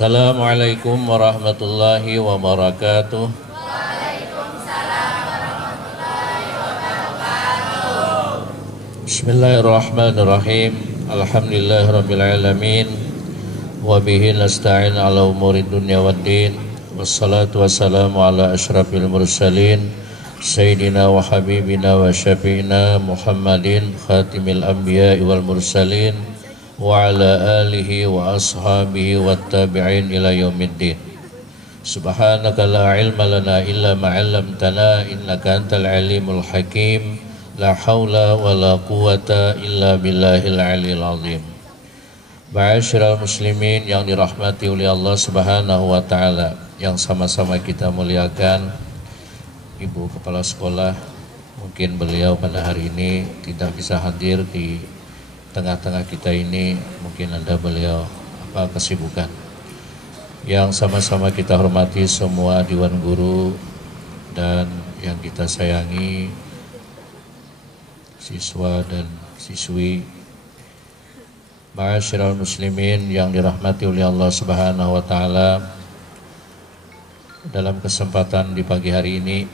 Assalamualaikum warahmatullahi wabarakatuh. Bismillahirrahmanirrahim. Alhamdulillahirabbil alamin. Wa bihi nasta'in ala umurid dunya waddin. Wassalatu wassalamu ala asyrafil mursalin sayyidina wa habibina wa syafi'ina Muhammadin khatimil anbiya'i wal mursalin wa ala alihi wa ashabihi wattabi'in ila yaumiddin. Subhanaka la ilma lana illa ma 'allamtana innaka antal alimul hakim. La haula wa la quwata illa billahil aliyil azim. Ma'asyiral muslimin yang dirahmati oleh Allah Subhanahu wa taala, yang sama-sama kita muliakan Ibu Kepala Sekolah. Mungkin beliau pada hari ini tidak bisa hadir di tengah-tengah kita ini, mungkin ada beliau kesibukan. Yang sama-sama kita hormati semua Dewan Guru dan yang kita sayangi siswa dan siswi. Ma'asyiral muslimin yang dirahmati oleh Allah Subhanahu wa taala, dalam kesempatan di pagi hari ini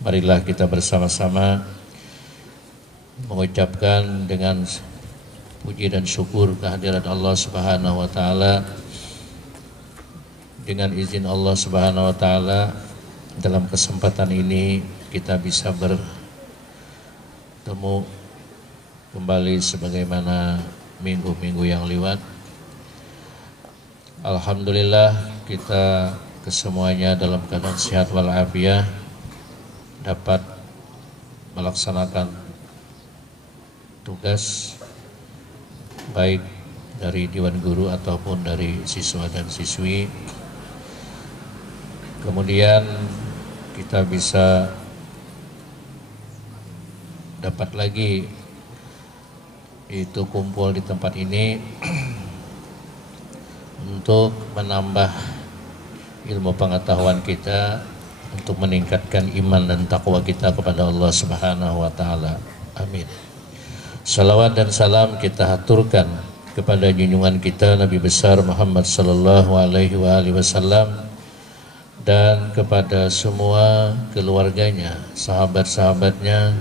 marilah kita bersama-sama mengucapkan dengan puji dan syukur kehadirat Allah Subhanahu wa taala. Dengan izin Allah Subhanahu wa taala, dalam kesempatan ini kita bisa bertemu kembali sebagaimana minggu-minggu yang lewat. Alhamdulillah kita kesemuanya dalam keadaan sehat walafiat, dapat melaksanakan tugas baik dari Dewan Guru ataupun dari siswa dan siswi. Kemudian kita bisa dapat lagi itu kumpul di tempat ini untuk menambah ilmu pengetahuan kita, untuk meningkatkan iman dan takwa kita kepada Allah Subhanahu wa taala. Amin. Salawat dan salam kita haturkan kepada junjungan kita Nabi besar Muhammad sallallahu alaihi wasallam dan kepada semua keluarganya, sahabat-sahabatnya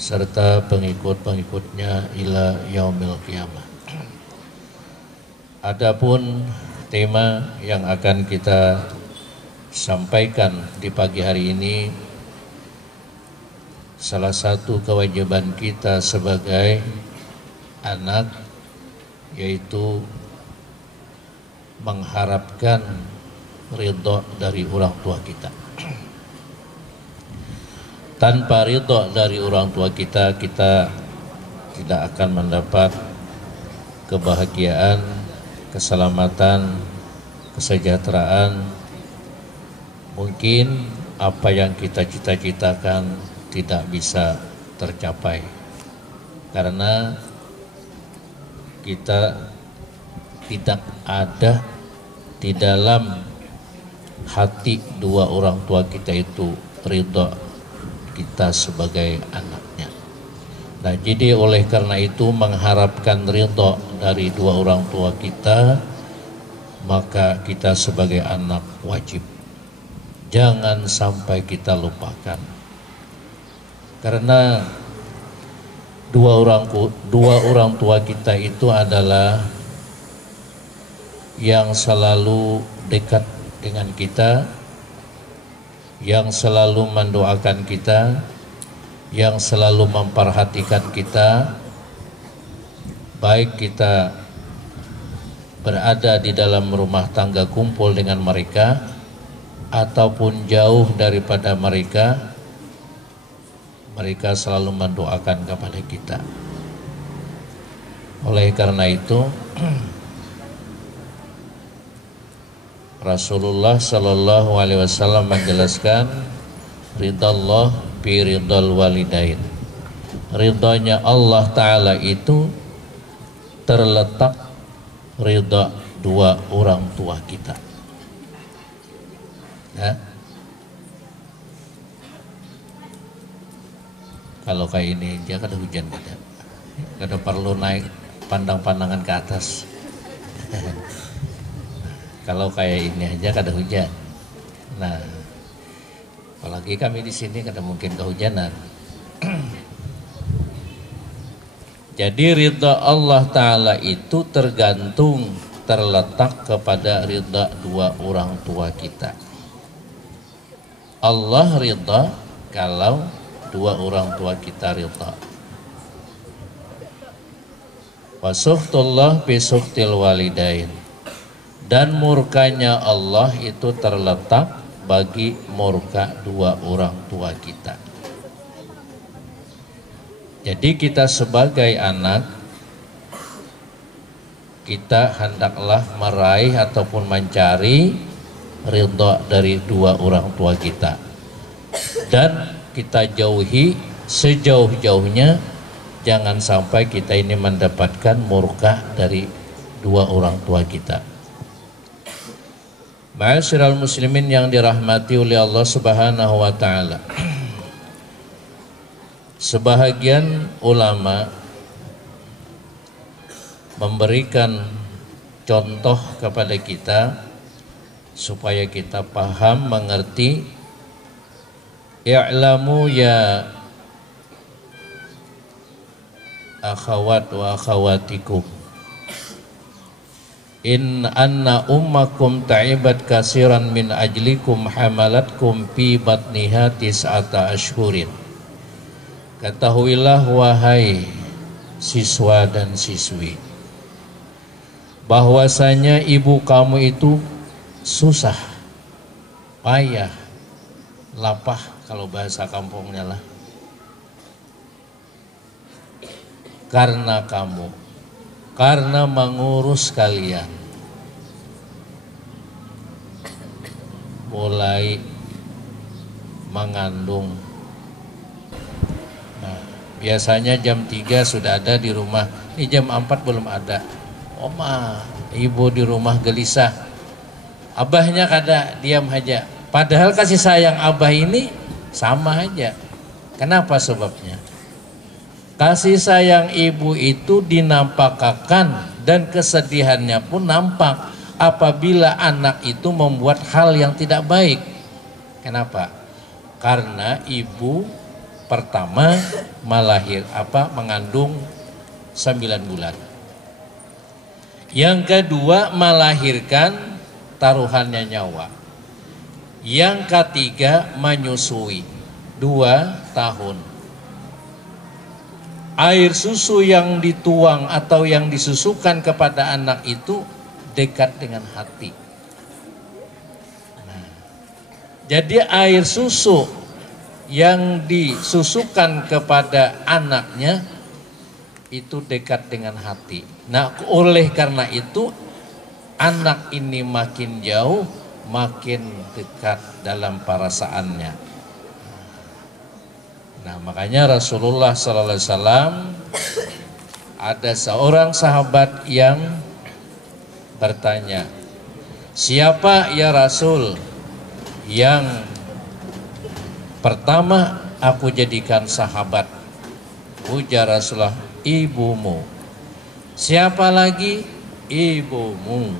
serta pengikut-pengikutnya ila yaumil qiyamah. Adapun tema yang akan kita sampaikan di pagi hari ini, salah satu kewajiban kita sebagai anak yaitu mengharapkan ridho dari orang tua kita. Tanpa ridho dari orang tua kita, kita tidak akan mendapat kebahagiaan, keselamatan, kesejahteraan. Mungkin apa yang kita cita-citakan tidak bisa tercapai karena kita tidak ada di dalam hati dua orang tua kita itu ridho kita sebagai anaknya. Nah, jadi oleh karena itu mengharapkan ridho dari dua orang tua kita, maka kita sebagai anak wajib jangan sampai kita lupakan. Karena dua orang tua kita itu adalah yang selalu dekat dengan kita, yang selalu mendoakan kita, yang selalu memperhatikan kita, baik kita berada di dalam rumah tangga kumpul dengan mereka ataupun jauh daripada mereka, mereka selalu mendoakan kepada kita. Oleh karena itu Rasulullah Sallallahu Alaihi Wasallam menjelaskan ridallah bi ridal walidain. Ridhonya Allah Ta'ala itu terletak ridha dua orang tua kita. Ya. Kalau kayak ini dia kada hujan kada perlu naik pandang-pandangan ke atas. Kalau kayak ini aja kada hujan. Nah, apalagi kami di sini kada mungkin kehujanan. Jadi ridha Allah Ta'ala itu terletak kepada ridha dua orang tua kita. Allah ridha kalau dua orang tua kita ridha. Wa sukhtullah bi sukhtil walidain. Dan murkanya Allah itu terletak bagi murka dua orang tua kita. Jadi kita sebagai anak, kita hendaklah meraih ataupun mencari ridha dari dua orang tua kita. Dan kita jauhi sejauh-jauhnya, jangan sampai kita ini mendapatkan murka dari dua orang tua kita. Ma'asyiral muslimin yang dirahmati oleh Allah Subhanahu wa taala. Sebahagian ulama memberikan contoh kepada kita supaya kita paham, mengerti. I'lamu ya akhawat wa akhawatikum, in anna ummakum ta'ibat kasiran min ajlikum hamalatkum fi batniha tis'ata ashhurin. Ketahuilah wahai siswa dan siswi, bahwasanya ibu kamu itu susah, payah, lapah kalau bahasa kampungnya lah, karena kamu, karena mengurus kalian mulai mengandung. Nah, biasanya jam 3 sudah ada di rumah, ini jam 4 belum ada. Oma, ibu di rumah gelisah, abahnya kada, diam aja. Padahal kasih sayang abah ini sama aja. Kenapa sebabnya? Kasih sayang ibu itu dinampakkan dan kesedihannya pun nampak apabila anak itu membuat hal yang tidak baik. Kenapa? Karena ibu pertama mengandung 9 bulan. Yang kedua melahirkan, taruhannya nyawa. Yang ketiga menyusui 2 tahun. Air susu yang dituang atau yang disusukan kepada anak itu dekat dengan hati. Nah, jadi air susu yang disusukan kepada anaknya itu dekat dengan hati. Nah, oleh karena itu anak ini makin jauh, makin dekat dalam perasaannya. Nah, makanya Rasulullah sallallahu alaihi wasallam, ada seorang sahabat yang bertanya, siapa ya Rasul yang pertama aku jadikan sahabat? Ujar Rasulullah, ibumu. Siapa lagi? Ibumu.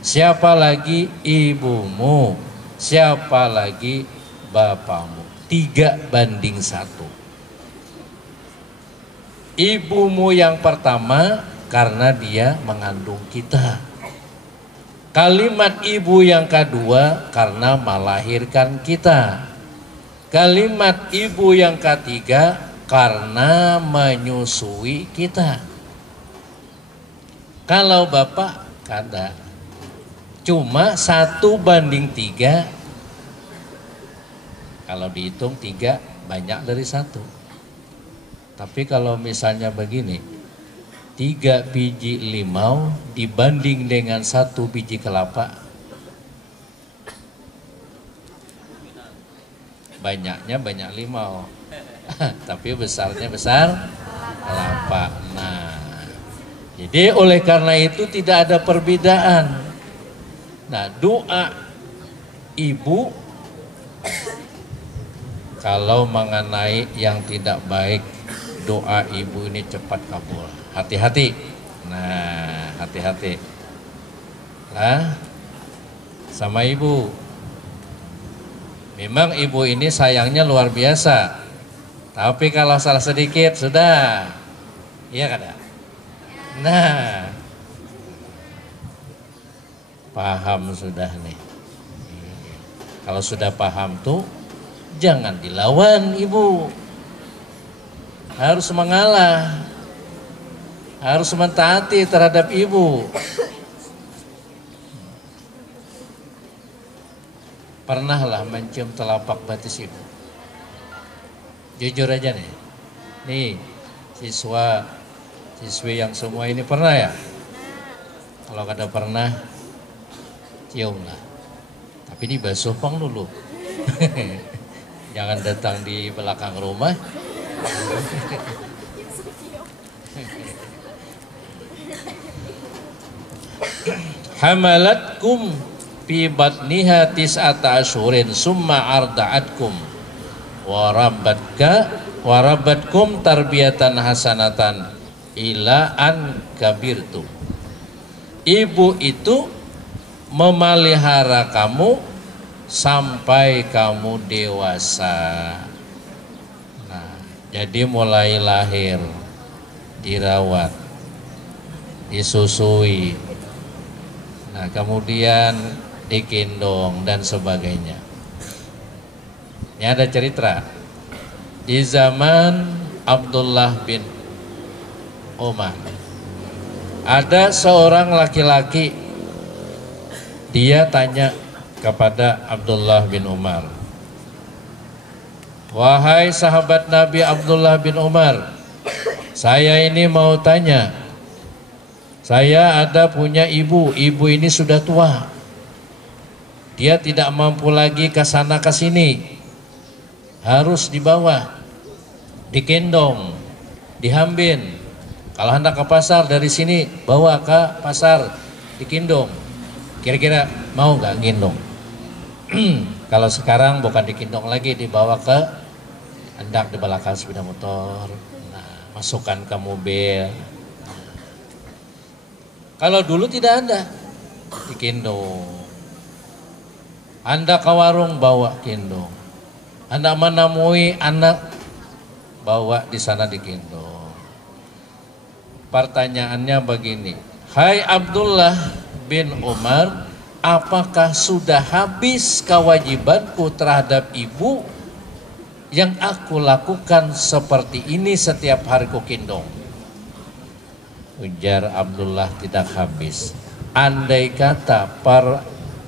Siapa lagi? Ibumu. Siapa lagi? Bapamu. 3:1. Ibumu yang pertama karena dia mengandung kita. Kalimat ibu yang kedua karena melahirkan kita. Kalimat ibu yang ketiga karena menyusui kita. Kalau bapak kada, cuma 1:3. Kalau dihitung 3 banyak dari 1. Tapi kalau misalnya begini, 3 biji limau dibanding dengan 1 biji kelapa, banyaknya banyak limau, tapi besarnya besar kelapa. Nah, jadi oleh karena itu tidak ada perbedaan. Nah, doa ibu kalau mengenai yang tidak baik, doa ibu ini cepat kabul. Hati-hati. Nah, hati-hati. Nah, sama ibu. Memang ibu ini sayangnya luar biasa. Tapi kalau salah sedikit sudah, iya kan ya? Nah, paham sudah nih. Kalau sudah paham tuh, jangan dilawan ibu. Harus mengalah, harus mentaati terhadap ibu. Pernahlah mencium telapak betis ibu. Jujur aja nih siswi yang semua ini pernah ya? Kalau kada pernah, ciumlah. Tapi dibasuh pang dulu. Jangan datang di belakang rumah. Hamalatkum fi batniha tis'ata asyhurin summa arda'atkum warabatkum tarbiyatan hasanatan ila an kabirtum. Ibu itu memelihara kamu sampai kamu dewasa. Nah, jadi mulai lahir dirawat, disusui, nah kemudian digendong dan sebagainya. Ini ada cerita di zaman Abdullah bin Umar. Ada seorang laki-laki, dia tanya kepada Abdullah bin Umar, wahai sahabat Nabi Abdullah bin Umar, saya ini mau tanya, saya ada punya ibu ini sudah tua, dia tidak mampu lagi ke sana ke sini, harus dibawa, digendong, dihambin. Kalau hendak ke pasar dari sini bawa ke pasar, digendong. Kira-kira mau nggak gendong? Kalau sekarang bukan digendong lagi, dibawa ke hendak di belakang sepeda motor, nah, masukkan ke mobil. Kalau dulu tidak ada, digendong. Anda ke warung bawa gendong. Anda menemui anak, bawa di sana digendong. Pertanyaannya begini, hai Abdullah bin Umar, apakah sudah habis kewajibanku terhadap ibu yang aku lakukan seperti ini setiap hari ku gendong? Ujar Abdullah, tidak habis. Andai kata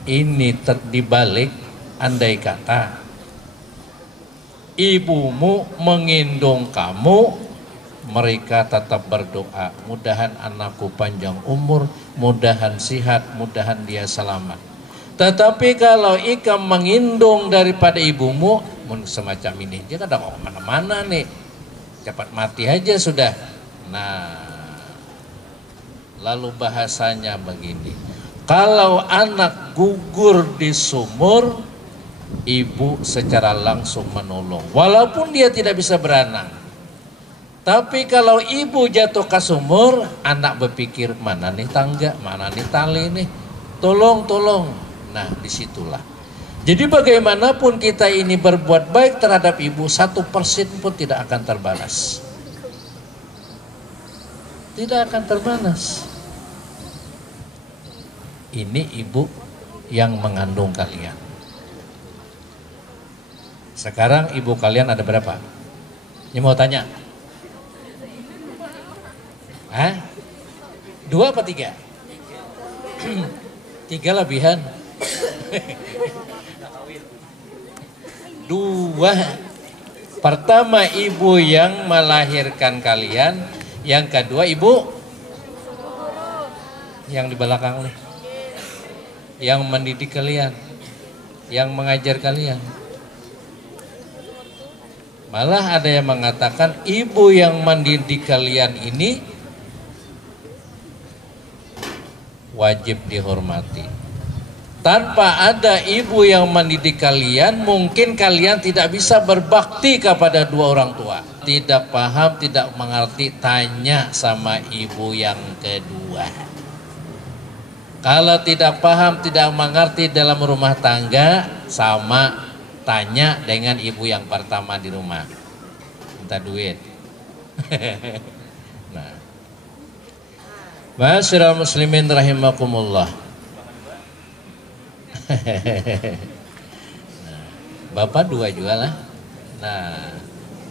ini dibalik, andai kata ibumu menggendong kamu, mereka tetap berdoa, mudahan anakku panjang umur, mudahan sehat, mudahan dia selamat. Tetapi kalau ikam mengindung daripada ibumu, semacam ini, dia kan mau kemana-mana nih, cepat mati aja sudah. Nah, lalu bahasanya begini, kalau anak gugur di sumur, ibu secara langsung menolong, walaupun dia tidak bisa berenang. Tapi kalau ibu jatuh ke sumur, anak berpikir, mana nih tangga, mana nih tali nih, tolong. Nah, disitulah. Jadi bagaimanapun kita ini berbuat baik terhadap ibu, 1% pun tidak akan terbalas. Tidak akan terbalas. Ini ibu yang mengandung kalian. Sekarang ibu kalian ada berapa? Ini mau tanya. 2 apa 3? 3 lebihan. 2. Pertama ibu yang melahirkan kalian, yang kedua ibu yang di belakang nih, yang mendidik kalian, yang mengajar kalian. Malah ada yang mengatakan ibu yang mendidik kalian ini wajib dihormati. Tanpa ada ibu yang mendidik kalian, mungkin kalian tidak bisa berbakti kepada 2 orang tua. Tidak paham, tidak mengerti, tanya sama ibu yang kedua. Kalau tidak paham, tidak mengerti dalam rumah tangga, sama tanya dengan ibu yang pertama di rumah, minta duit. Nah, ma'asyiral muslimin rahimakumullah. Nah, bapak dua juga lah. Nah,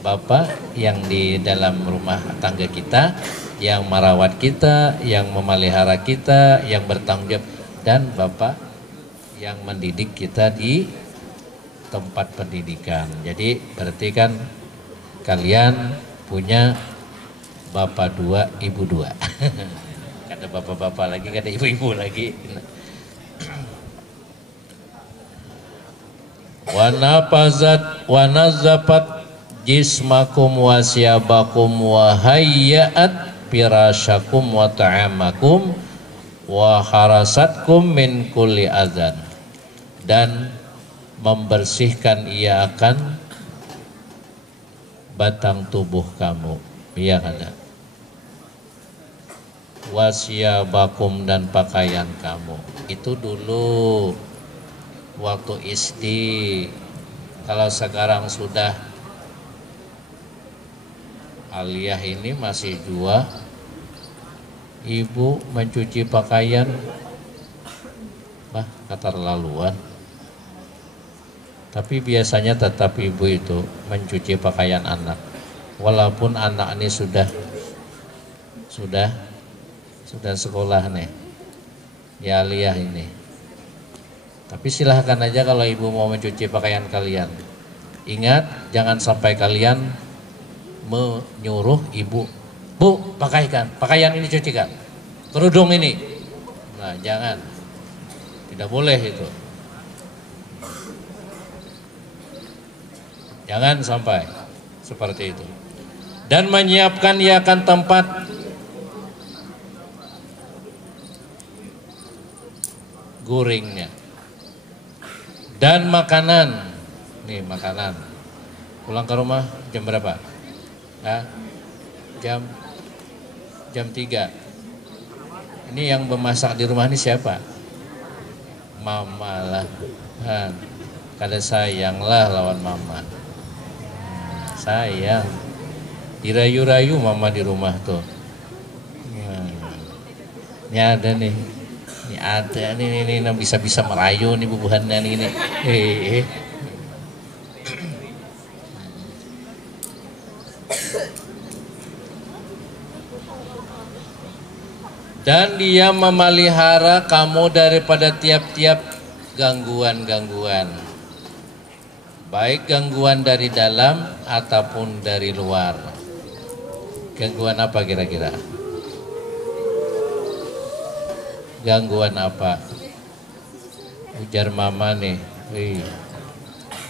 bapak yang di dalam rumah tangga kita, yang merawat kita, yang memelihara kita, yang bertanggung jawab, dan bapak yang mendidik kita di tempat pendidikan. Jadi berarti kan kalian punya bapak dua, ibu dua. Kata bapak-bapak lagi, kata ibu-ibu lagi. Wa nafazat wa nazafat jismakum wa siyabakum wa hayyat firasyakum wa ta'amakum wa harasatkum min kulli adzan, dan membersihkan ia akan batang tubuh kamu, iya kan? Wa siyabakum, dan pakaian kamu. Itu dulu waktu SD. Kalau sekarang sudah aliyah ini masih jua, ibu mencuci pakaian, bah keterlaluan. Tapi biasanya tetap ibu itu mencuci pakaian anak, walaupun anak ini sudah sekolah nih, ya aliyah ini. Tapi silahkan aja kalau ibu mau mencuci pakaian kalian. Ingat, jangan sampai kalian menyuruh ibu, bu pakaikan, pakaian ini cucikan, kerudung ini. Nah jangan, tidak boleh itu. Jangan sampai seperti itu. Dan menyiapkan ia akan tempat guringnya. Dan makanan, nih makanan. Pulang ke rumah jam berapa? Nah, jam 3. Ini yang memasak di rumah ini siapa? Mama lah. Nah, kada sayanglah lawan mama. Sayang. Dirayu-rayu mama di rumah tuh. Ini ada nih. Ini ada nih bisa merayu nih bubuhannya ini. Dan dia memelihara kamu daripada tiap-tiap gangguan-gangguan, baik gangguan dari dalam ataupun dari luar. Gangguan apa kira-kira? Gangguan apa? Ujar mama nih,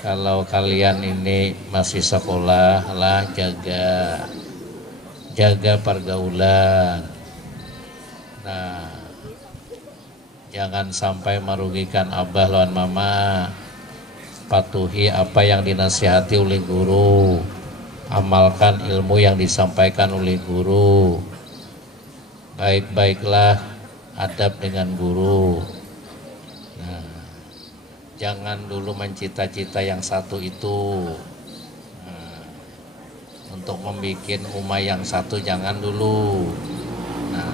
kalau kalian ini masih sekolah lah, jaga pergaulan. Nah, jangan sampai merugikan abah lawan mama. Patuhi apa yang dinasihati oleh guru, amalkan ilmu yang disampaikan oleh guru. Baik-baiklah adab dengan guru. Nah, jangan dulu mencita-cita yang satu itu. Nah, untuk membuat umat yang satu jangan dulu. Nah,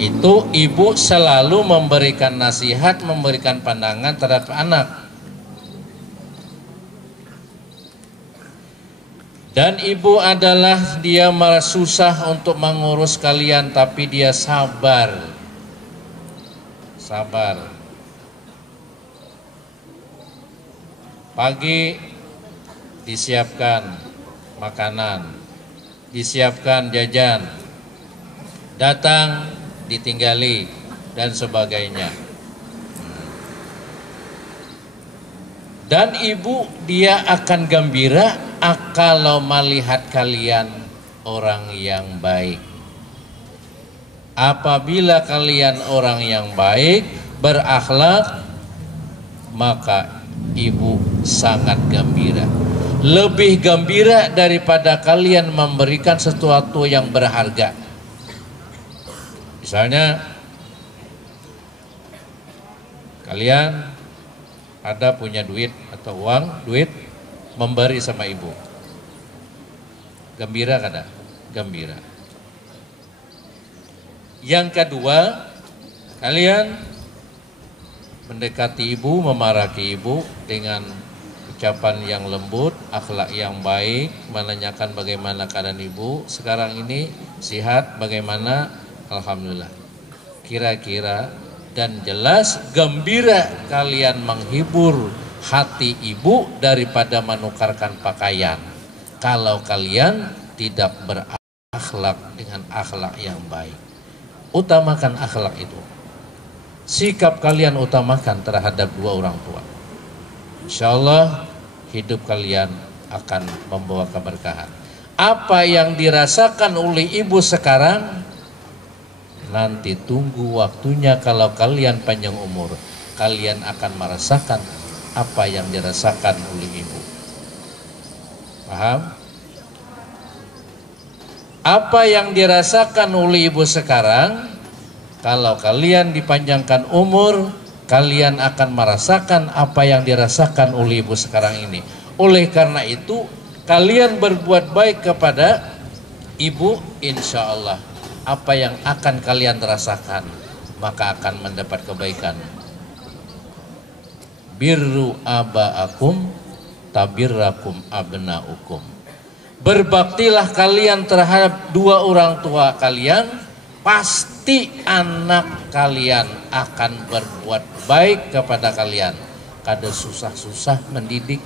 itu ibu selalu memberikan nasihat, memberikan pandangan terhadap anak. Dan ibu adalah dia merasa susah untuk mengurus kalian, tapi dia sabar. Sabar. Pagi disiapkan makanan, disiapkan jajan, datang ditinggali dan sebagainya. Dan ibu dia akan gembira kalau melihat kalian orang yang baik. Apabila kalian orang yang baik, berakhlak, maka ibu sangat gembira. Lebih gembira daripada kalian memberikan sesuatu yang berharga. Misalnya Kalian ada punya duit atau uang, duit, memberi sama ibu. Gembira kada? Gembira. Yang kedua, kalian mendekati ibu, memarahi ibu dengan ucapan yang lembut, akhlak yang baik, menanyakan bagaimana keadaan ibu sekarang ini, sehat, bagaimana, alhamdulillah. Kira-kira dan jelas gembira kalian menghibur hati ibu daripada menukarkan pakaian. Kalau kalian tidak berakhlak dengan akhlak yang baik, utamakan akhlak itu. Sikap kalian utamakan terhadap dua orang tua. Insya Allah hidup kalian akan membawa keberkahan. Apa yang dirasakan oleh ibu sekarang, nanti tunggu waktunya kalau kalian panjang umur, kalian akan merasakan apa yang dirasakan oleh ibu. Paham? Apa yang dirasakan oleh ibu sekarang, kalau kalian dipanjangkan umur, kalian akan merasakan apa yang dirasakan oleh ibu sekarang ini. Oleh karena itu, kalian berbuat baik kepada ibu, insya Allah apa yang akan kalian rasakan, maka akan mendapat kebaikan. Birru aba'akum tabirrakum abna'ukum. Berbaktilah kalian terhadap dua orang tua kalian, pasti anak kalian akan berbuat baik kepada kalian. Kada susah-susah mendidik.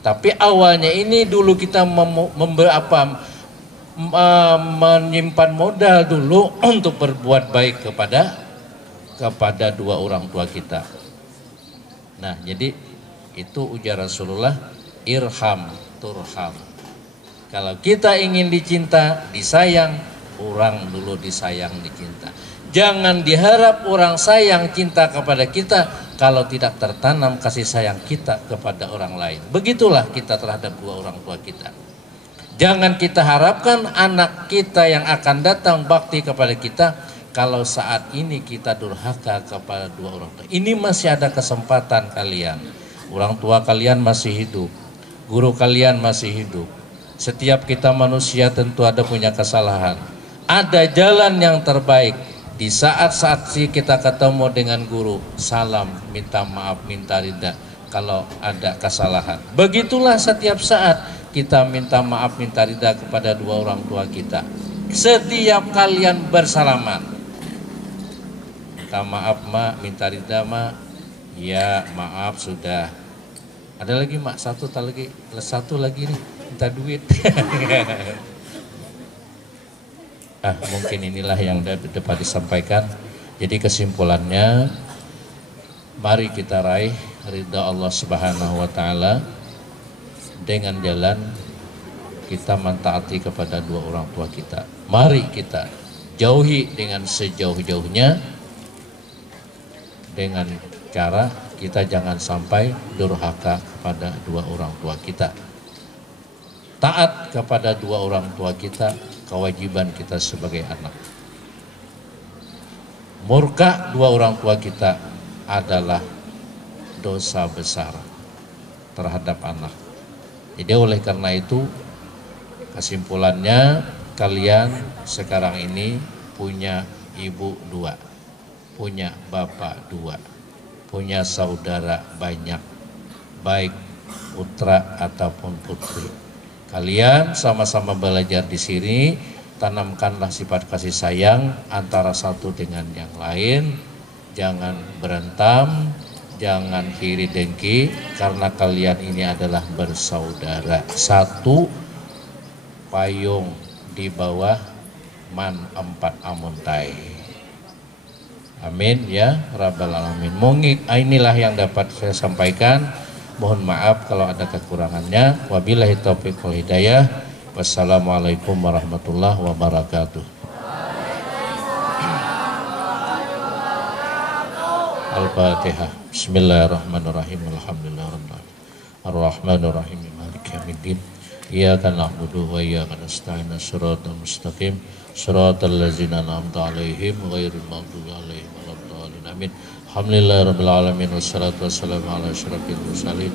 Tapi awalnya ini dulu kita menyimpan modal dulu untuk berbuat baik kepada dua orang tua kita. Nah, jadi itu ujar Rasulullah, irham turham. Kalau kita ingin dicinta, disayang, orang dulu disayang, dicinta. Jangan diharap orang sayang cinta kepada kita kalau tidak tertanam kasih sayang kita kepada orang lain. Begitulah kita terhadap dua orang tua kita. Jangan kita harapkan anak kita yang akan datang bakti kepada kita kalau saat ini kita durhaka kepada dua orang tua. Ini masih ada kesempatan kalian. Orang tua kalian masih hidup, guru kalian masih hidup. Setiap kita manusia tentu ada punya kesalahan. Ada jalan yang terbaik. Di saat-saat kita ketemu dengan guru, salam, minta maaf, minta ridha kalau ada kesalahan. Begitulah setiap saat kita minta maaf, minta ridha kepada dua orang tua kita. Setiap kalian bersalaman, minta maaf mak, minta ridha mak, ya maaf sudah. Ada lagi mak, satu lagi nih, minta duit. Mungkin inilah yang dapat disampaikan. Jadi kesimpulannya, mari kita raih ridha Allah Subhanahu wa taala dengan jalan kita mentaati kepada dua orang tua kita. Mari kita jauhi dengan sejauh-jauhnya dengan cara kita jangan sampai durhaka kepada dua orang tua kita. Taat kepada dua orang tua kita, kewajiban kita sebagai anak. Murka dua orang tua kita adalah dosa besar terhadap anak. Jadi oleh karena itu, kesimpulannya kalian sekarang ini punya ibu dua, punya bapak dua, punya saudara banyak, baik putra ataupun putri. Kalian sama-sama belajar di sini, tanamkanlah sifat kasih sayang antara satu dengan yang lain. Jangan berantam, jangan iri dengki, karena kalian ini adalah bersaudara. Satu payung di bawah man empat amuntai. Amin ya Rabbal Alamin. Inilah yang dapat saya sampaikan. Mohon maaf kalau ada kekurangannya. Wabillahi taufiq wal hidayah. Wassalamualaikum warahmatullahi wabarakatuh. Al-Fatihah. Bismillahirrahmanirrahim. Alhamdulillahirabbil alamin. Ar-Rahmanirrahim. Maliki yaumiddin. Iyyaka na'budu wa iyyaka nasta'in. Shiratal mustaqim. Shiratal ladzina an'amta 'alaihim ghairil maghdubi 'alaihim waladdallin. Amin. Alhamdulillahirabbil alamin wassalatu wassalamu ala asyrafil mursalin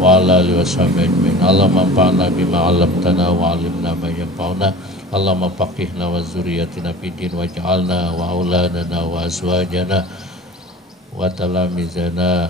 wa ala alihi washabihi ajmain. Allahumma anfa'na bima 'allamtana wa 'allimna ma yanfa'una. Allahumma faqihna wa dzurriyyatina fid din waj'alna wa auladana wa azwajana wa talamizana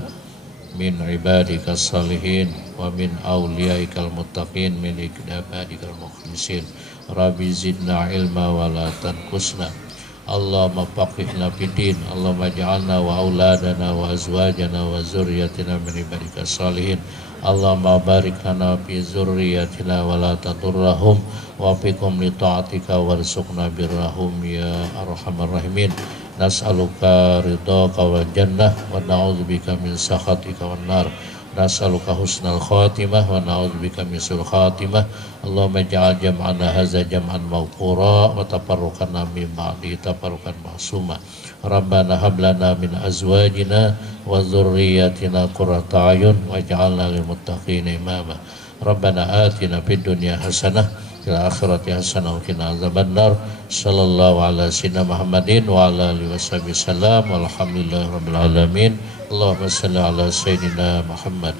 min ibadikas salihin wa min awliyaikal muttaqin min ibadikal mukhlisin. Rabbi zidna ilma wa la tanqusna. Allahumma faqihna fid din. Allahumma ij'alna wa auladana wa azwajana wa zurriyyatina min ibadikas salihin. Allahumma barik lana fi zurriyyatina wa la tadurrahum wa fiqhum li ta'atika warzuqna birrahum ya arhamar rahimin. Nas'aluka ridhaka wal jannah wa na'udzubika min sakhatika wan nar. Nas'aluka husnal khatimah wa na'udzubika min su'il khatimah. Allahumma ij'al jam'ana hadza jam'an mawqura wa tafarruqana min ba'di tafarruqan ma'suma. Rabbana hab lana min azwajina wa dzurriyyatina qurrata a'yun waj'alna lil muttaqina imama. Rabbana atina fid dunya hasanah fil akhirati hasanah wa qina adzabannar. Sallallahu ala sayyidina Muhammadin wa ala alihi washabihi sallam. Walhamdulillahirabbil alamin. Allahumma shalli ala sayyidina Muhammad.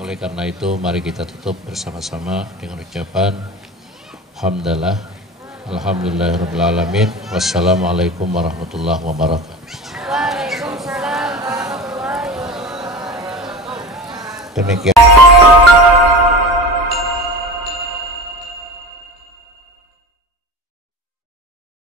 Oleh karena itu mari kita tutup bersama-sama dengan ucapan hamdalah alhamdulillahirabbil alamin. Wassalamualaikum warahmatullahi wabarakatuh. Waalaikumsalam warahmatullahi wabarakatuh. Demikian